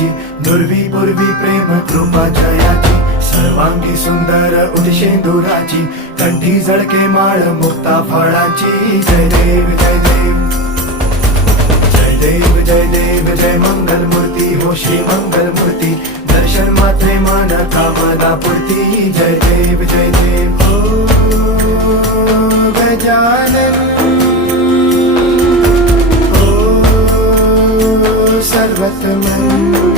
जयाची, दुर्वी पूर्वी प्रेम कृपा जयाची, सर्वांगी सुंदर उदिशेंदुराची, कंठी झळके माळ मुक्ता फळाची. जय देव जय देव जय देव जय देव जय मंगल मूर्ती हो श्री मंगल मूर्ती, दर्शन मात्रे मन कामना पूर्ती. जय देव जय देव हो गजानन हो सर्वतमन.